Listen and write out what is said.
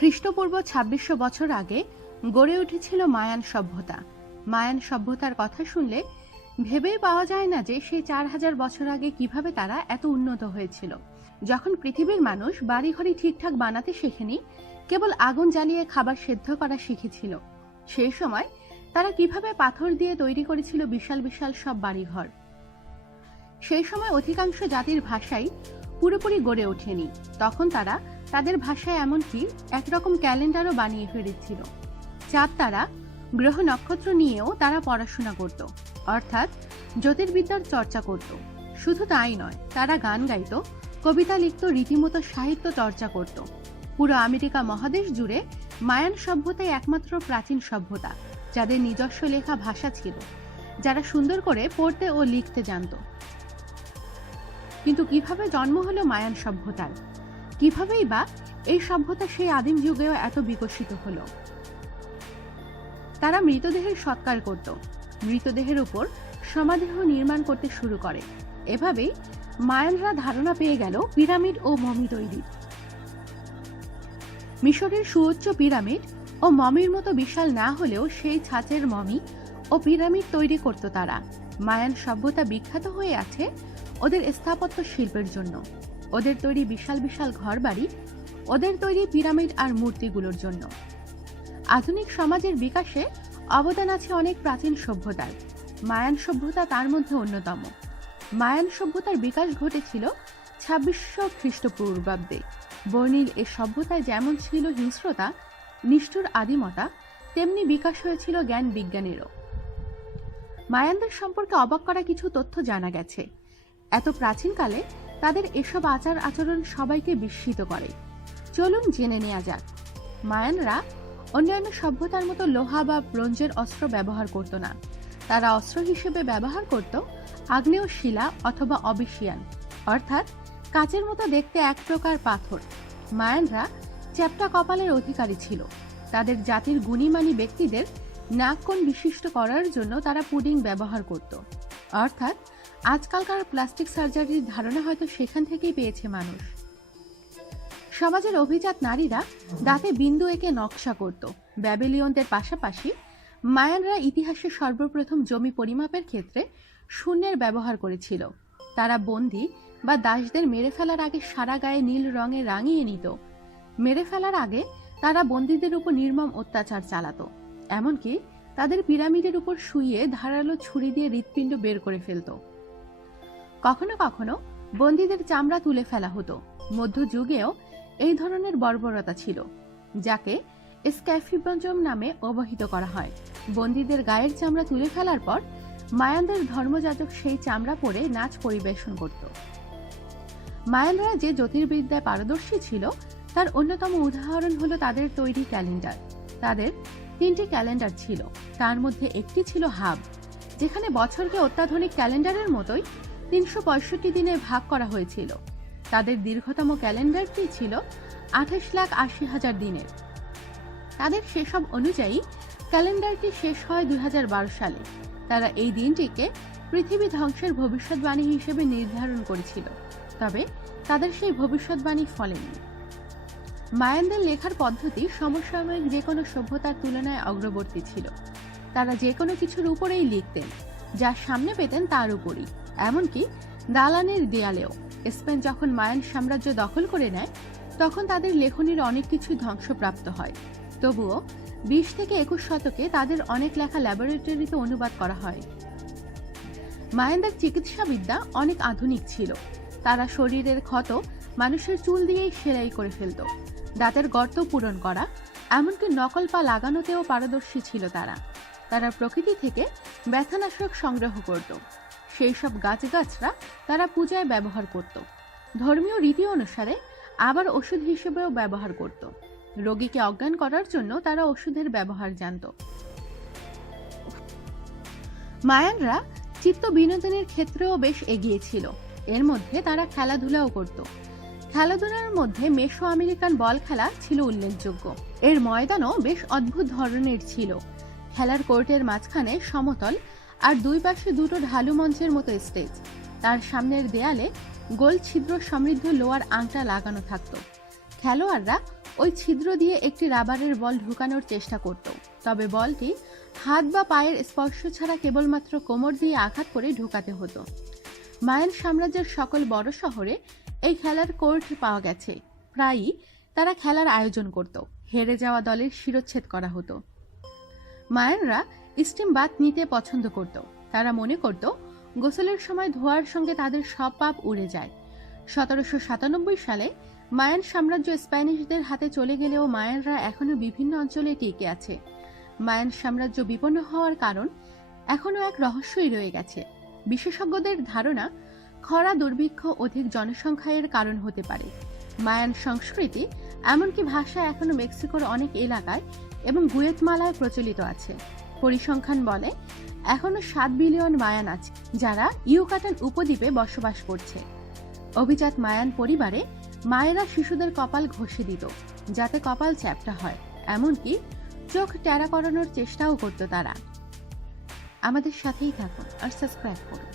খ্রিস্টপূর্ব ২৬০০ বছর আগে গড়ে উঠেছিল মায়ান সভ্যতা। মায়ান সভ্যতার কথা শুনলে ভেবেই পাওয়া যায় না যে সেই ৪০০০ বছর আগে কিভাবে তারা এত উন্নত হয়েছিল। যখন পৃথিবীর মানুষ বাড়িঘড়ি ঠিকঠাক বানাতে শেখেনি, কেবল আগুন জ্বালিয়ে খাবার সেদ্ধ করা শিখেছিল, সেই সময় তারা কিভাবে পাথর দিয়ে তৈরি করেছিল বিশাল বিশাল সব বাড়িঘর। সেই সময় অধিকাংশ জাতির ভাষাই পুরোপুরি গড়ে ওঠেনি। তখন তারা তাদের ভাষায় এমনকি একরকম ক্যালেন্ডারও বানিয়ে ফেলেছিল। চাঁদ তারা, গ্রহ নক্ষত্র নিয়েও তারা পড়াশোনা করত, অর্থাৎ জ্যোতির্বিদ্যার চর্চা করত। শুধু তাই নয়, তারা গান গাইত, কবিতা লিখত, রীতিমতো সাহিত্য চর্চা করত। পুরো আমেরিকা মহাদেশ জুড়ে মায়ান সভ্যতাই একমাত্র প্রাচীন সভ্যতা যাদের নিজস্ব লেখা ভাষা ছিল, যারা সুন্দর করে পড়তে ও লিখতে জানত। কিন্তু কিভাবে জন্ম হলো মায়ান সভ্যতার? কিভাবেই বা এই সভ্যতা সেই আদিম যুগেও এত বিকশিত হলো? তারা মৃতদেহের সৎকার করত, মৃতদেহের উপর সমাধিহ নির্মাণ করতে শুরু করে। এভাবেই মায়ানরা ধারণা পেয়ে গেল পিরামিড ও মমি তৈরি। মিশরের সুউচ্চ পিরামিড ও মমির মতো বিশাল না হলেও সেই ছাঁচের মমি ও পিরামিড তৈরি করত তারা। মায়ান সভ্যতা বিখ্যাত হয়ে আছে ওদের স্থাপত্য শিল্পের জন্য, ওদের তৈরি বিশাল বিশাল ঘরবাড়ি, ওদের তৈরি পিরামিড আর মূর্তিগুলোর জন্য। আধুনিক সমাজের বিকাশে অবদান আছে অনেক প্রাচীন সভ্যতার। মায়ান সভ্যতা তার মধ্যে অন্যতম। মায়ান সভ্যতার বিকাশ ঘটেছিল ২৬০০ খ্রিস্টপূর্বাব্দে। বর্ণিল এ সভ্যতায় যেমন ছিল হিংস্রতা, নিষ্ঠুর আদিমতা, তেমনি বিকাশ হয়েছিল জ্ঞান বিজ্ঞানেরও। মায়ানদের সম্পর্কে অবাক করা কিছু তথ্য জানা গেছে। এত প্রাচীনকালে তাদের এসব আচার আচরণ সবাইকে বিস্মিত করে। চলুন জেনে নেওয়া যাক। মায়ানরা অন্যান্য সভ্যতার মতো লোহা বা ব্রোঞ্জের অস্ত্র ব্যবহার করত না। তারা অস্ত্র হিসেবে ব্যবহার করত আগ্নেয় শিলা অথবা অবিসিয়ান, অর্থাৎ কাচের মতো দেখতে এক প্রকার পাথর। মায়ানরা চ্যাপ্টা কপালের অধিকারী ছিল। তাদের জাতির গুণীমানী ব্যক্তিদের নাক কোণ বিশিষ্ট করার জন্য তারা পুডিং ব্যবহার করত, অর্থাৎ আজকালকার প্লাস্টিক সার্জারির ধারণা হয়তো সেখান থেকেই পেয়েছে মানুষ। সমাজের অভিজাত নারীরা দাঁতে বিন্দু এঁকে নকশা করত। ব্যাবিলিয়নদের পাশাপাশি মায়ানরা ইতিহাসে সর্বপ্রথম জমি পরিমাপের ক্ষেত্রে শূন্যের ব্যবহার করেছিল। তারা বন্দী বা দাসদের মেরে ফেলার আগে সারা গায়ে নীল রঙে রাঙিয়ে নিত। মেরে ফেলার আগে তারা বন্দীদের উপর নির্মম অত্যাচার চালাত। এমনকি তাদের পিরামিডের উপর শুইয়ে ধারালো ছুরি দিয়ে হৃৎপিণ্ড বের করে ফেলত। কখনো কখনো বন্দীদের চামড়া তুলে ফেলা হতো। মধ্যযুগেও এই ধরনের বর্বরতা ছিল, যাকে স্ক্যাফিবজম নামে অবহিত করা হয়। বন্দীদের গায়ের চামড়া তুলে ফেলার পর মায়ানদের ধর্মযাজক সেই চামড়া পরে নাচ পরিবেশন করত। মায়ানরা যে জ্যোতির্বিদ্যায় পারদর্শী ছিল তার অন্যতম উদাহরণ হলো তাদের তৈরি ক্যালেন্ডার। তাদের ৩টি ক্যালেন্ডার ছিল, তার মধ্যে একটি ছিল হাব, যেখানে বছরকে অত্যাধুনিক ক্যালেন্ডারের মতোই ৩৬৫ দিনে ভাগ করা হয়েছিল। তাদের দীর্ঘতম ক্যালেন্ডারটি ছিল ২৮,৮০,০০০ দিনের। তাদের সেসব অনুযায়ী ক্যালেন্ডারটি শেষ হয় ২০১২ সালে। তারা এই দিনটিকে পৃথিবী ধ্বংসের ভবিষ্যৎবাণী হিসেবে নির্ধারণ করেছিল, তবে তাদের সেই ভবিষ্যৎবাণী ফলেনি। মায়ানদের লেখার পদ্ধতি সমসাময়িক যে কোনো সভ্যতার তুলনায় অগ্রবর্তী ছিল। তারা যে কোনো কিছুর উপরেই লিখতেন, যা সামনে পেতেন তার উপরই, এমনকি দালানের দেয়ালেও। স্পেন যখন মায়ান সাম্রাজ্য দখল করে নেয়, তখন তাদের লেখনীর অনেক কিছু ধ্বংসপ্রাপ্ত হয়। তবুও ২০ থেকে ২১ শতকে তাদের অনেক লেখা ল্যাবরেটরিতে অনুবাদ করা হয়। মায়ানদের চিকিৎসাবিদ্যা অনেক আধুনিক ছিল। তারা শরীরের ক্ষত মানুষের চুল দিয়েই সেলাই করে ফেলত। দাঁতের গর্ত পূরণ করা, এমনকি নকল পা লাগানোতেও পারদর্শী ছিল তারা। তারা প্রকৃতি থেকে ব্যথানাশক সংগ্রহ করত। সেই সব গাছগাছরা তারা পূজায় ব্যবহার করত। ধর্মীয় রীতি অনুসারে আবার ওষুধ হিসেবেও ব্যবহার করত। রোগীকে অজ্ঞান করার জন্য তারা ওষুধের ব্যবহার জানত। মায়ানরা চিত্ত বিনোদনের ক্ষেত্রেও বেশ এগিয়ে ছিল। এর মধ্যে তারা খেলাধুলাও করত। খেলাধুলার মধ্যে মেসো আমেরিকান বল খেলা ছিল উল্লেখযোগ্য। এর ময়দানও বেশ অদ্ভুত ধরনের ছিল। খেলার কোর্টের মাঝখানে সমতল আর দুই পাশে দুটো ঢালু মঞ্চের মতো স্টেজ। তার সামনের দেয়ালে গোল ছিদ্র সমৃদ্ধ লোহার আংটা লাগানো থাকত। খেলোয়াড়রা ওই ছিদ্র দিয়ে একটি রাবারের বল ঢুকানোর চেষ্টা করত, তবে বলটি হাত বা পায়ের স্পর্শ ছাড়া কেবলমাত্র কোমর দিয়ে আঘাত করে ঢুকাতে হতো। মায়ান সাম্রাজ্যের সকল বড় শহরে এই খেলার কোর্ট পাওয়া গেছে। প্রায়ই তারা খেলার আয়োজন করত, হেরে যাওয়া দলের শিরচ্ছেদ করা হতো। মায়ানরা স্টিম বাথ নিতে পছন্দ করত। তারা মনে করত গোসলের সময় ধোয়ার সঙ্গে তাদের সব পাপ উড়ে যায়। 1797 সালে মায়ান সাম্রাজ্য স্প্যানিশদের হাতে চলে গেলেও মায়ানরা এখনো বিভিন্ন অঞ্চলে টিকে আছে। মায়ান সাম্রাজ্য বিপন্ন হওয়ার কারণ এখনো এক রহস্যই রয়ে গেছে। বিশেষজ্ঞদের ধারণা, খরা, দুর্ভিক্ষ, অধিক জনসংখ্যার কারণ হতে পারে। মায়ান সংস্কৃতি, এমনকি ভাষা এখনো মেক্সিকোর অনেক এলাকায় এবং গুয়েতমালায় প্রচলিত আছে। পরিসংখ্যান বলে এখনো 7 বিলিয়ন মায়ান আছে যারা ইউকাটান উপদ্বীপে বসবাস করছে। অভিজাত মায়ান পরিবারে মায়েরা শিশুদের কপাল ঘষে দিত যাতে কপাল চ্যাপ্টা হয়, এমনকি চোখ টেরা করানোর চেষ্টাও করত তারা। আমাদের সাথেই থাকুন আর সাবস্ক্রাইব করুন।